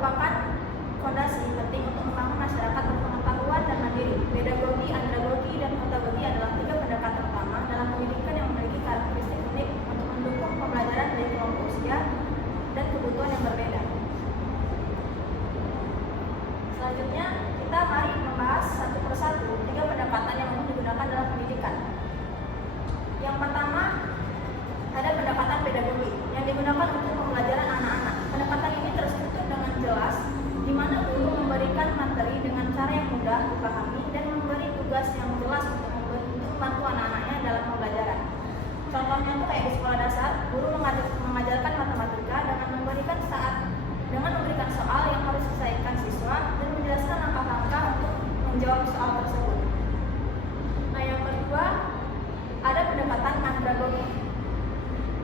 merupakan fondasi penting untuk membangun masyarakat berpengetahuan dan mandiri. Pedagogi, andragogi, dan pedagogi adalah tiga pendekatan utama dalam pendidikan yang memiliki karakteristik unik untuk mendukung pembelajaran dari kelompok usia dan kebutuhan yang berbeda. Selanjutnya, kita mari membahas satu persatu tiga pendekatan yang umum digunakan dalam pendidikan. Yang pertama, ada pendekatan pedagogi yang digunakan untuk pembelajaran anak-anak. Pendekatan ini terstruktur dengan jelas, di mana guru memberikan materi dengan cara yang mudah dipahami dan memberi tugas yang jelas untuk membantu anak-anaknya dalam pembelajaran. Contohnya itu kayak di sekolah dasar, guru mengajarkan matematika dengan memberikan soal yang harus diselesaikan siswa dan menjelaskan langkah-langkah untuk menjawab soal tersebut. Nah, yang kedua, ada pendekatan andragogi.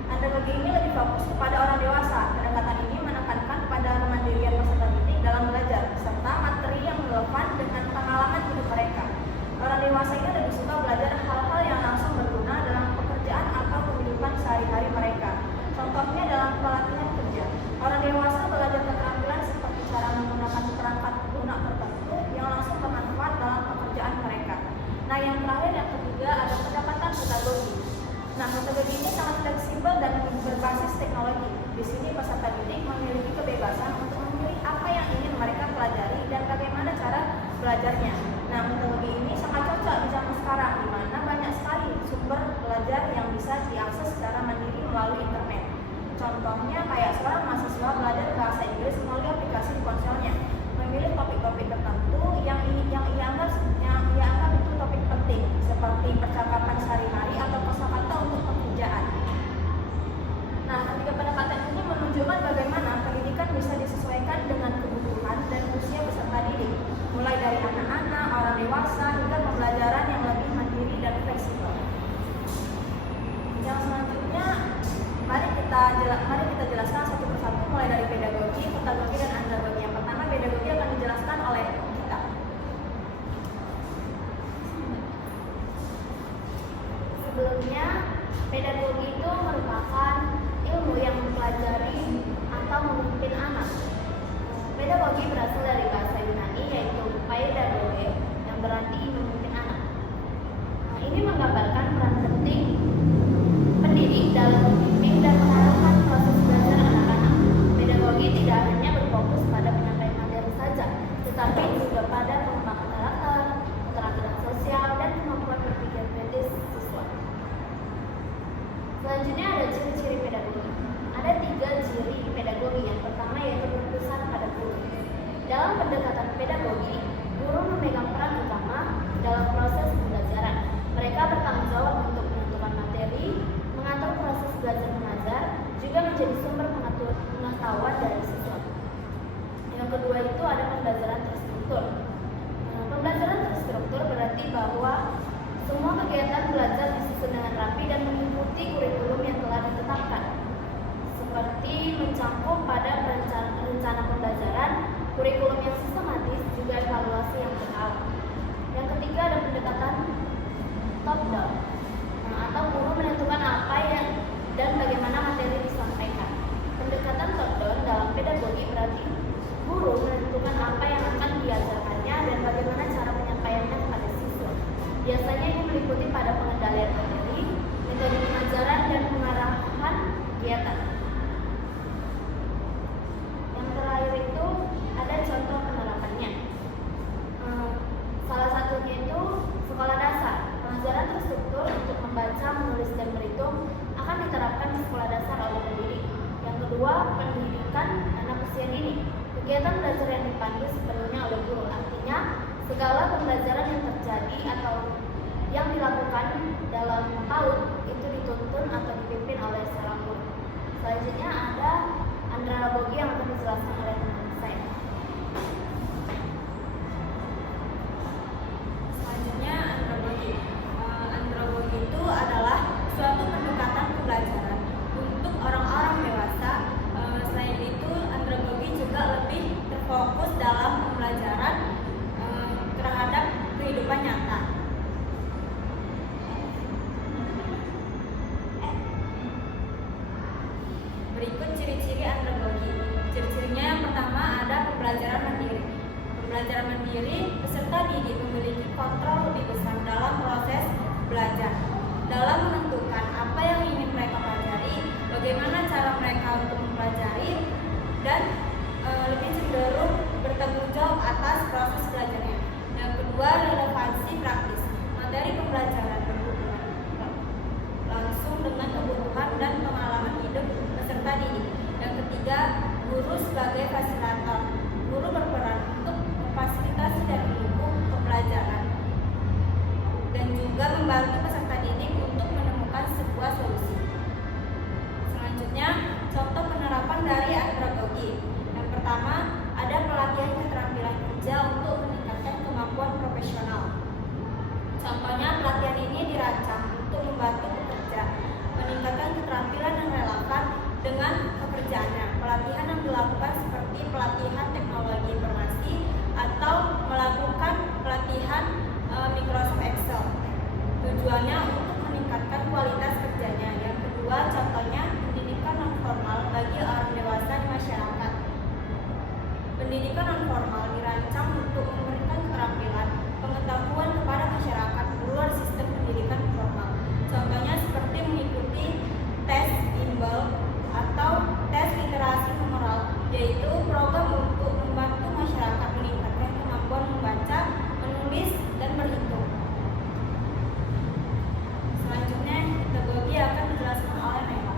Andragogi ini lebih fokus kepada orang dewasa. Pendekatan ini menekankan pada kemandirian peserta didik dalam belajar serta materi yang relevan dengan pengalaman hidup mereka. Orang dewasa ini lebih suka belajar hal-hal yang langsung berguna dalam pekerjaan atau kehidupan sehari-hari mereka. Contohnya dalam pelatihan kerja. Orang dewasa belajar keterampilan seperti cara menggunakan perangkat lunak tertentu yang langsung bermanfaat dalam pekerjaan mereka. Nah, yang terakhir, yang ketiga, ada pendekatan pedagogi. Nah, metode ini sangat fleksibel dan berbasis teknologi. Di sini peserta didik memiliki kebebasan untuk memilih apa yang ingin mereka pelajari dan bagaimana cara belajarnya. Nah, metodologi ini sangat cocok di zaman sekarang, di mana banyak sekali sumber belajar yang bisa diakses secara mandiri melalui internet. Contohnya kayak seorang mahasiswa belajar bahasa Inggris melalui aplikasi di ponselnya, memilih topik-topik tertentu yang ia anggap itu topik penting, seperti percakapan sehari-hari atau kosakata untuk pekerjaan. Nah, ketiga pendekatan ini menunjukkan bagaimana pendidikan bisa disesuaikan dengan kebutuhan dan usia peserta didik, mulai dari anak-anak, orang dewasa, hingga pembelajaran yang lebih mandiri dan fleksibel. Yang selanjutnya, mari kita jelaskan satu persatu, mulai dari pedagogi, pedagogi, dan andragogi. Yang pertama, pedagogi akan dijelaskan oleh kita. Sebelumnya, pedagogi itu merupakan ilmu yang mempelajari atau memimpin anak. Pedagogi berasal dari bahasa Yunani, yaitu paidagoge, yang berarti memimpin anak. Nah, ini menggambarkan peran penting pendidik dalam membimbing dan mengarahkan proses belajar anak-anak. Pedagogi tidak hanya berfokus pada penyampaian materi saja, tetapi juga pada pengembangan karakter, keterampilan sosial, dan kemampuan berpikir kritis siswa. Selanjutnya ada ciri-ciri pedagogi. Ada 3 ciri pedagogi. Yang pertama yaitu berpusat pada guru. Dalam pendekatan pedagogi, guru memegang peran utama dalam proses pembelajaran. Mereka bertanggung jawab untuk menentukan materi, mengatur proses belajar mengajar, juga menjadi sumber pengetahuan dari siswa. Yang kedua itu ada pembelajaran terstruktur. Pembelajaran terstruktur berarti bahwa semua kegiatan belajar disusun dengan rapi dan mengikuti kurikulum yang telah ditetapkan, seperti mencakup pada rencana pembelajaran, kurikulum yang sistematis, juga evaluasi yang berkala. Yang ketiga ada pendekatan top down, atau guru menentukan apa dan bagaimana materi disampaikan. Pendekatan top down dalam pedagogi berarti guru menentukan apa yang akan diajarkannya dan bagaimana cara penyampaiannya kepada siswa. Biasanya ini meliputi pada pengendalian materi, metode pengajaran, dan pengarahan kegiatan. Yang terakhir itu ada contoh penerapannya. Salah satunya itu sekolah dasar. Pengajaran terstruktur untuk membaca, menulis, dan berhitung akan diterapkan di sekolah dasar oleh pendidik. Yang kedua, pendidikan anak usia dini. Kegiatan belajar yang dipandu sepenuhnya oleh guru. Artinya, segala pembelajaran yang terjadi atau yang dilakukan dalam PAUD itu dituntun atau dipimpin oleh seorang guru. Selanjutnya ada andragogi yang akan dijelaskan oleh teman saya. Selanjutnya andragogi. Andragogi itu adalah suatu pendekatan pembelajaran untuk orang-orang dewasa. Selain itu, andragogi juga lebih terfokus dalam pembelajaran terhadap kehidupan nyata. Berikut ciri-ciri andragogi. Ciri-cirinya yang pertama ada pembelajaran mandiri. Pembelajaran mandiri, peserta didik memiliki kontrol lebih besar dalam proses belajar, dalam menentukan apa yang ingin mereka pelajari, bagaimana cara mereka untuk mempelajari, dan lebih cenderung bertanggung jawab atas proses belajarnya. Yang kedua, relevansi praktis. Materi pembelajaran berhubungan langsung dengan kebutuhan dan pengalaman hidup peserta didik. Yang ketiga, guru sebagai fasilitator. Guru berperan untuk memfasilitasi dan mendukung pembelajaran dan juga membantu peserta didik untuk menemukan sebuah solusi. Selanjutnya, contoh penerapan dari andragogi. Yang pertama, ada pelatihan keterampilan kerja untuk meningkatkan kemampuan profesional. Contohnya, pelatihan ini dirancang untuk membantu pekerja meningkatkan keterampilan yang relevan dengan pekerjaannya. Pelatihan yang dilakukan seperti pelatihan teknologi informasi atau melakukan pelatihan Microsoft Excel. Tujuannya untuk meningkatkan kualitas kerjanya. Yang kedua, contohnya pendidikan non formal bagi orang dewasa di masyarakat. Pendidikan non formal dirancang untuk memberikan keterampilan pengetahuan kepada masyarakat di luar sistem pendidikan formal. Contohnya seperti mengikuti tes bimbel atau tes literasi numeral, yaitu program untuk membantu masyarakat meningkatkan kemampuan membaca, menulis, dan berhitung. Selanjutnya, pedagogi akan dijelaskan oleh Nela.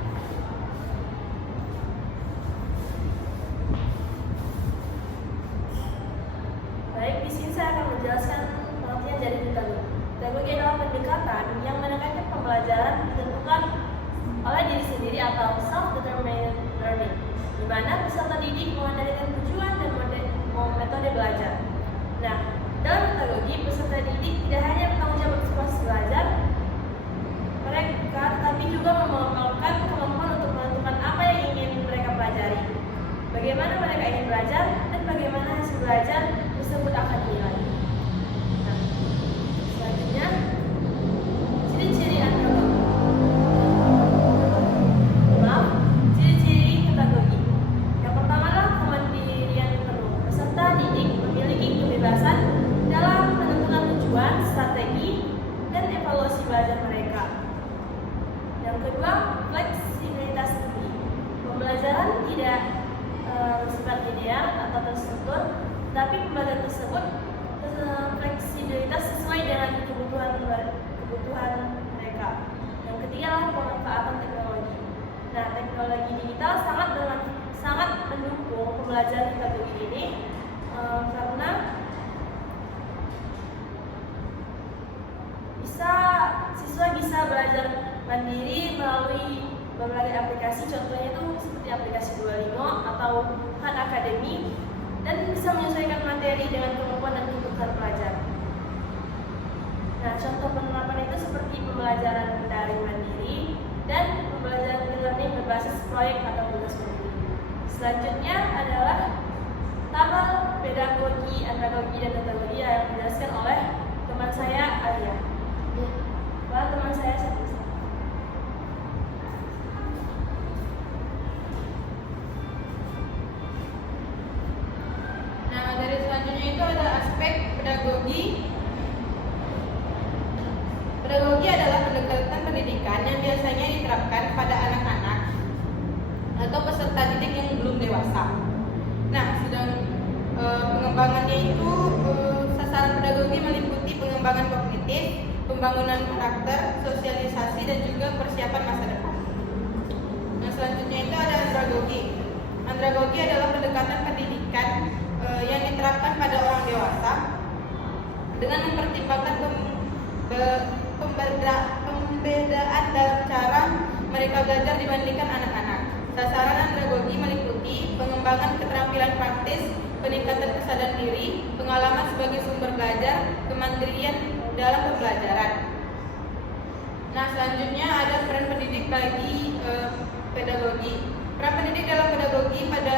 Baik, di sini saya akan menjelaskan pengertian dari pedagogi. Pedagogi adalah pendekatan yang menekankan pembelajaran ditentukan oleh diri sendiri atau self-determined learning, di mana peserta didik mengandalkan tujuan dan metode belajar. Nah, dalam pedagogi, peserta didik tidak hanya bertanggung jawab atas proses belajar mereka, tetapi juga mengelompokkan kemampuan untuk menentukan apa yang ingin mereka pelajari, bagaimana mereka ingin belajar, dan bagaimana hasil belajar tersebut akan dinilai. Nah, selanjutnya, ciri-ciri andragogi. Ciri-ciri pedagogi. Yang pertama adalah kemandirian penuh. Peserta didik memiliki kebebasan dalam menentukan tujuan, strategi, dan evaluasi belajar mereka. Yang kedua, fleksibilitas tinggi. Pembelajaran tidak bersifat linear atau terstruktur, tapi pembelajaran tersebut fleksibilitas sesuai dengan kebutuhan mereka. Yang ketiga adalah pemanfaatan teknologi. Nah, teknologi digital sangat mendukung pembelajaran pedagogi ini karena siswa bisa belajar mandiri melalui berbagai aplikasi, contohnya itu seperti aplikasi Duolingo atau Khan Academy, dan bisa menyesuaikan materi dengan kemampuan dan kebutuhan pelajar. Nah, contoh penerapan itu seperti pembelajaran daring mandiri dan pembelajaran e-learning berbasis proyek atau tugas mandiri. Selanjutnya adalah tabel pedagogi, andragogi, dan pedagogi yang dijelaskan oleh teman saya Arya. Lalu teman saya Satya. Nah, materi selanjutnya itu ada aspek pedagogi. Pedagogi adalah pendekatan pendidikan yang biasanya diterapkan pada anak-anak atau peserta didik yang belum dewasa. Nah, pengembangannya itu sasaran pedagogi meliputi pengembangan kognitif, pembangunan karakter, sosialisasi, dan juga persiapan masa depan. Nah, selanjutnya itu ada andragogi. Andragogi adalah pendekatan pendidikan yang diterapkan pada orang dewasa dengan mempertimbangkan pembedaan dalam cara mereka belajar dibandingkan anak-anak. Sasaran andragogi meliputi pengembangan keterampilan praktis, peningkatan kesadaran diri, pengalaman sebagai sumber belajar, kemandirian dalam pembelajaran. Nah, selanjutnya ada peran pendidik bagi pedagogi. Peran pendidik dalam pedagogi pada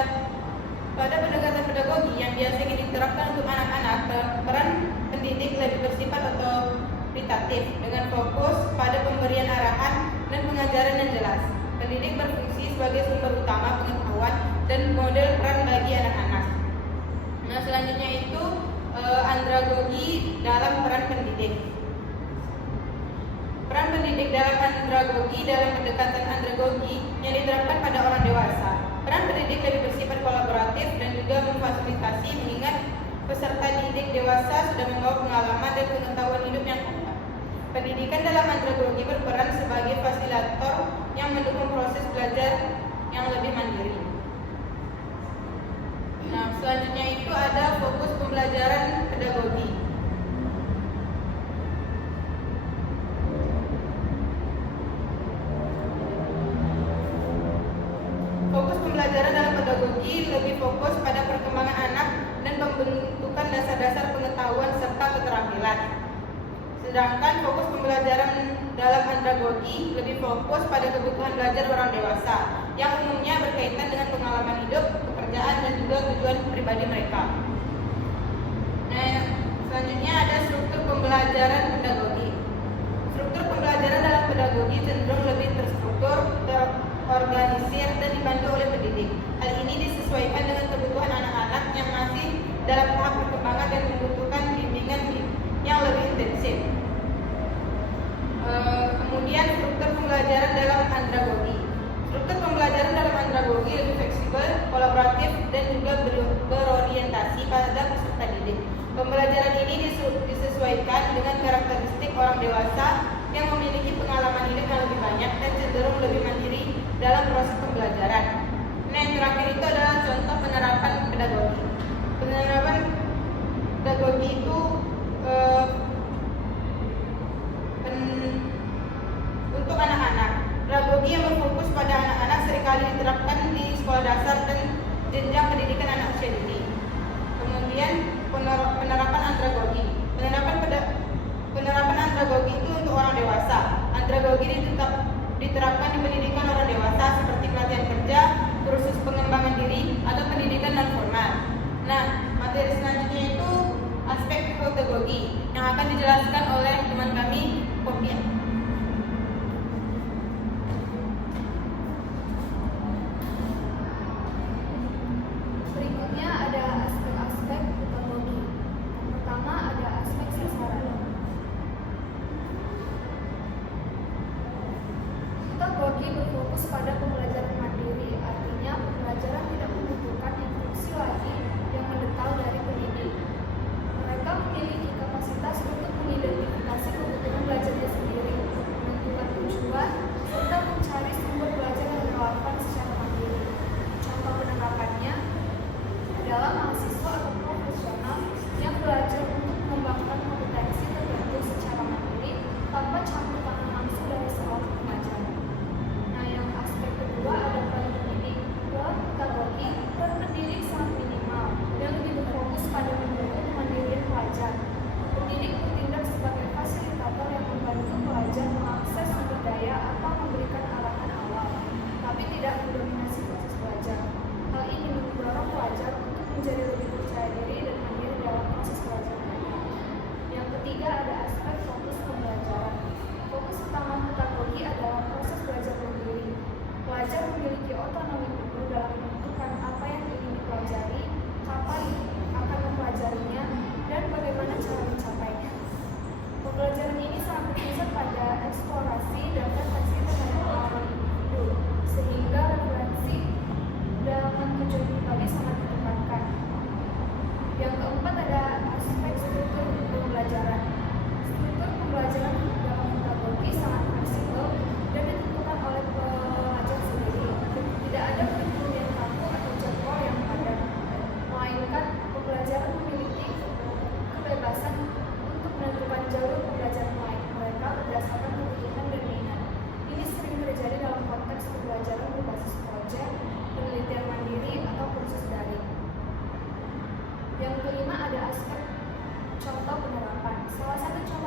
pendekatan pedagogi yang biasanya diterapkan untuk anak-anak, peran pendidik lebih bersifat otoritatif dengan fokus pada pemberian arahan dan pengajaran yang jelas. Pendidik berfungsi sebagai sumber utama pengetahuan dan model peran bagi anak-anak. Nah, selanjutnya itu andragogi dalam peran pendidik. Peran pendidik dalam andragogi dalam pendekatan andragogi yang diterapkan pada orang dewasa. Peran pendidik lebih bersifat kolaboratif dan juga memfasilitasi mengingat peserta didik dewasa sudah membawa pengalaman dan pengetahuan hidup yang kuat. Pendidikan dalam andragogi berperan sebagai fasilitator yang mendukung proses belajar yang lebih mandiri. Nah, selanjutnya itu ada fokus pembelajaran pedagogi. Fokus pembelajaran dalam pedagogi lebih fokus pada perkembangan anak dan pembentukan dasar-dasar pengetahuan serta keterampilan. Sedangkan fokus pembelajaran dalam andragogi lebih fokus pada kebutuhan belajar orang dewasa yang umumnya berkaitan dengan pengalaman hidup, pekerjaan, dan juga tujuan pribadi mereka. Nah, selanjutnya ada struktur pembelajaran pedagogi. Struktur pembelajaran dalam pedagogi cenderung lebih terstruktur, terorganisir, dan dibantu oleh pendidik. Hal ini disesuaikan dengan kebutuhan anak-anak yang masih dalam tahap perkembangan dan membutuhkan bimbingan yang lebih intensif. Kemudian struktur pembelajaran dalam andragogi. Struktur pembelajaran dalam andragogi lebih fleksibel, kolaboratif, dan juga berorientasi pada peserta didik. Pembelajaran ini disesuaikan dengan karakteristik orang dewasa yang memiliki pengalaman hidup yang lebih banyak dan cenderung lebih mandiri dalam proses pembelajaran. Nah, yang terakhir itu adalah contoh penerapan pedagogi. Penerapan pedagogi itu untuk anak-anak. Pedagogi yang berfokus pada anak-anak seringkali diterapkan di sekolah dasar dan jenjang pendidikan anak usia dini. Kemudian penerapan andragogi. Penerapan andragogi itu untuk orang dewasa. Andragogi diterapkan di pendidikan orang dewasa seperti pelatihan kerja, kursus pengembangan diri, atau pendidikan non formal. Nah, materi selanjutnya itu aspek pedagogi yang akan dijelaskan oleh teman kami, Popia. Berikutnya ada aspek-aspek pedagogi. Pertama ada aspek sasaran. Pedagogi berfokus pada pembelajaran mandiri, artinya pembelajaran tidak membutuhkan instruksi lagi yang mendetail dari pendidik. Mereka memiliki kapasitas untuk mengidentifikasi kebutuhan belajarnya sendiri, menentukan tujuan, serta mencari sumber belajar yang relevan secara mandiri. Contoh penerapannya adalah mahasiswa atau profesional yang belajar untuk mengembangkan kompetensi tertentu secara mandiri tanpa campur tangan langsung dari seorang pengajar. Nah, yang aspek kedua ada peran pendidik. Dalam pedagogi, peran pendidik sangat minimal dan lebih berfokus pada mendukung kemandirian pelajar. Pendidik bertindak sebagai fasilitator yang membantu pelajar mengakses sumber daya atau memberikan arahan awal, tapi tidak mendominasi proses belajar. Hal ini mendorong pelajar untuk menjadi lebih percaya diri dan mandiri dalam proses belajar mereka. Yang ketiga ada aspek fokus pembelajaran. Fokus utama pedagogi adalah proses belajar mandiri. Pelajar memiliki otonomi penuh dalam menentukan apa yang ingin dipelajari, kapan akan mempelajarinya, dan bagaimana cara mencapainya. Pembelajaran ini sangat berpusat pada eksplorasi dan refleksi terhadap pengalaman hidup, sehingga referensi dalam tujuan pribadi sangat ditekankan. Yang keempat ada aspek struktur pembelajaran. Struktur pembelajaran dalam pedagogi sangat fleksibel dan ditentukan oleh pelajar sendiri. Tidak ada kurikulum yang kaku atau jadwal yang padat, melainkan pembelajaran memiliki kebebasan untuk menentukan jalur pembelajaran mereka berdasarkan kebutuhan dan minat. Ini sering terjadi dalam konteks pembelajaran berbasis proyek, penelitian mandiri, atau kursus daring. Yang kelima ada aspek contoh penerapan. Salah satu contoh